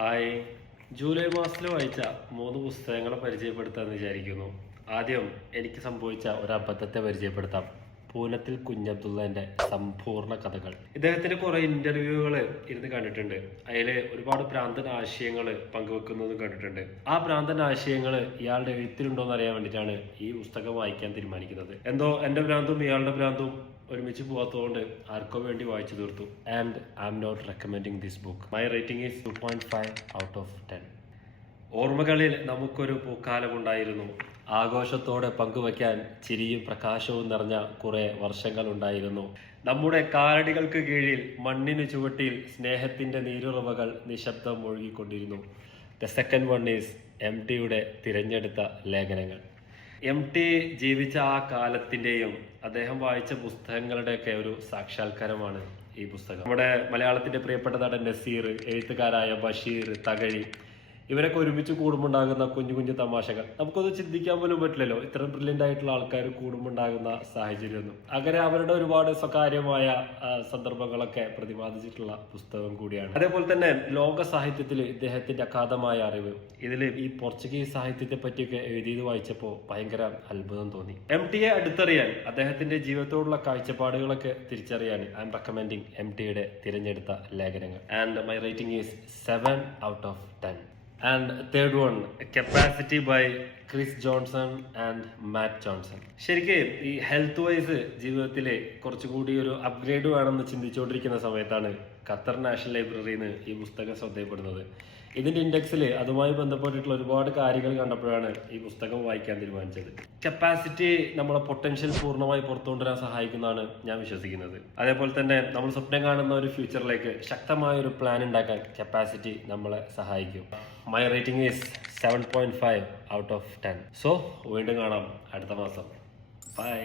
Hi. July മാസത്തിൽ വായിച്ച 3 പുസ്തകങ്ങളെ പരിചയപ്പെടുത്താമെന്ന് വിചാരിക്കുന്നു. ആദ്യം എനിക്ക് സംഭവിച്ച ഒരു അബദ്ധത്തെ പരിചയപ്പെടുത്താം. പൂനത്തിൽ കുഞ്ഞബ്ദുള്ളന്റെ സമ്പൂർണ്ണ കഥകൾ. ഇദ്ദേഹത്തിന്റെ കുറെ ഇന്റർവ്യൂകൾ ഇരുന്ന് കണ്ടിട്ടുണ്ട്. അതിൽ ഒരുപാട് ഭ്രാന്തൻ ആശയങ്ങൾ പങ്കുവെക്കുന്നതും കണ്ടിട്ടുണ്ട്. ആ ഭ്രാന്തൻ ആശയങ്ങൾ ഇയാളുടെ എഴുത്തിലുണ്ടോന്ന് അറിയാൻ വേണ്ടിയിട്ടാണ് ഈ പുസ്തകം വായിക്കാൻ തീരുമാനിക്കുന്നത്. എന്തോ എന്റെ ഭ്രാന്തും ഇയാളുടെ ഭ്രാന്തും ഒരുമിച്ച് പോകാത്തതുകൊണ്ട് ആർക്കോ വേണ്ടി വായിച്ചു തീർത്തു. And I'm not recommending this book. My rating is 2.5 out of 10. ഓർമ്മകളിൽ നമുക്കൊരു പൂക്കാലമുണ്ടായിരുന്നു. ആഘോഷത്തോടെ പങ്കുവയ്ക്കാൻ ചിരിയും പ്രകാശവും നിറഞ്ഞ കുറെ വർഷങ്ങൾ ഉണ്ടായിരുന്നു. നമ്മുടെ കാലടികൾക്ക് കീഴിൽ മണ്ണിനു ചുവട്ടിൽ സ്നേഹത്തിന്റെ നീരുറവകൾ നിശബ്ദം ഒഴുകിക്കൊണ്ടിരുന്നു. ദ സെക്കൻഡ് വൺ ഈസ് MTയുടെ തിരഞ്ഞെടുത്ത ലേഖനങ്ങൾ. MT ജീവിച്ച ആ കാലത്തിന്റെയും അദ്ദേഹം വായിച്ച പുസ്തകങ്ങളുടെയൊക്കെ ഒരു സാക്ഷാത്കാരമാണ് ഈ പുസ്തകം. നമ്മുടെ മലയാളത്തിന്റെ പ്രിയപ്പെട്ട നടൻ നസീർ, എഴുത്തുകാരായ ബഷീർ, തകഴി, ഇവരൊക്കെ ഒരുമിച്ച് കൂടുമ്പോണ്ടാകുന്ന കുഞ്ഞു കുഞ്ഞു തമാശകൾ നമുക്കൊന്ന് ചിന്തിക്കാൻ പോലും പറ്റില്ലല്ലോ. ഇത്രയും ബ്രില്യൻ്റ് ആയിട്ടുള്ള ആൾക്കാർ കൂടുമ്പോണ്ടാകുന്ന സാഹചര്യമൊന്നും. അങ്ങനെ അവരുടെ ഒരുപാട് സ്വകാര്യമായ സന്ദർഭങ്ങളൊക്കെ പ്രതിപാദിച്ചിട്ടുള്ള പുസ്തകം കൂടിയാണ്. അതേപോലെ തന്നെ ലോക സാഹിത്യത്തിൽ ഇദ്ദേഹത്തിന്റെ അഗാധമായ അറിവ്, ഇതിൽ ഈ പോർച്ചുഗീസ് സാഹിത്യത്തെ പറ്റിയൊക്കെ എഴുതിയത് വായിച്ചപ്പോൾ ഭയങ്കര അത്ഭുതം തോന്നി. MTയെ അടുത്തറിയാൻ, അദ്ദേഹത്തിന്റെ ജീവിതത്തോടുള്ള കാഴ്ചപ്പാടുകളൊക്കെ തിരിച്ചറിയാൻ ഐ എം റെക്കമെൻഡിങ് MTയുടെ തിരഞ്ഞെടുത്ത ലേഖനങ്ങൾ. And my rating is 7 out of 10. And third one, capacity by Chris Johnson and Matt Johnson. ശരിക്കും ഈ ഹെൽത്ത് വൈസ് ജീവിതത്തിൽ കുറച്ചുകൂടി ഒരു അപ്ഗ്രേഡ് വേണമെന്ന് ചിന്തിച്ചുകൊണ്ടിരിക്കുന്ന സമയത്താണ് ഖത്തർ നാഷണൽ ലൈബ്രറിയിൽ നിന്ന് ഈ പുസ്തകം ശ്രദ്ധയപ്പെടുന്നത്. ഇതിന്റെ ഇൻഡെക്സിൽ അതുമായി ബന്ധപ്പെട്ടിട്ടുള്ള ഒരുപാട് കാര്യങ്ങൾ കണ്ടപ്പോഴാണ് ഈ പുസ്തകം വായിക്കാൻ തീരുമാനിച്ചത്. കപ്പാസിറ്റി നമ്മളെ പൊട്ടൻഷ്യൽ പൂർണ്ണമായി പുറത്തുകൊണ്ടുവരാൻ സഹായിക്കുന്നതാണ് ഞാൻ വിശ്വസിക്കുന്നത്. അതേപോലെ തന്നെ നമ്മൾ സ്വപ്നം കാണുന്ന ഒരു ഫ്യൂച്ചറിലേക്ക് ശക്തമായ ഒരു പ്ലാൻ ഉണ്ടാക്കാൻ കപ്പാസിറ്റി നമ്മളെ സഹായിക്കും. My rating is 7.5 out of 10. So വീണ്ടും കാണാം അടുത്ത മാസം. ബൈ.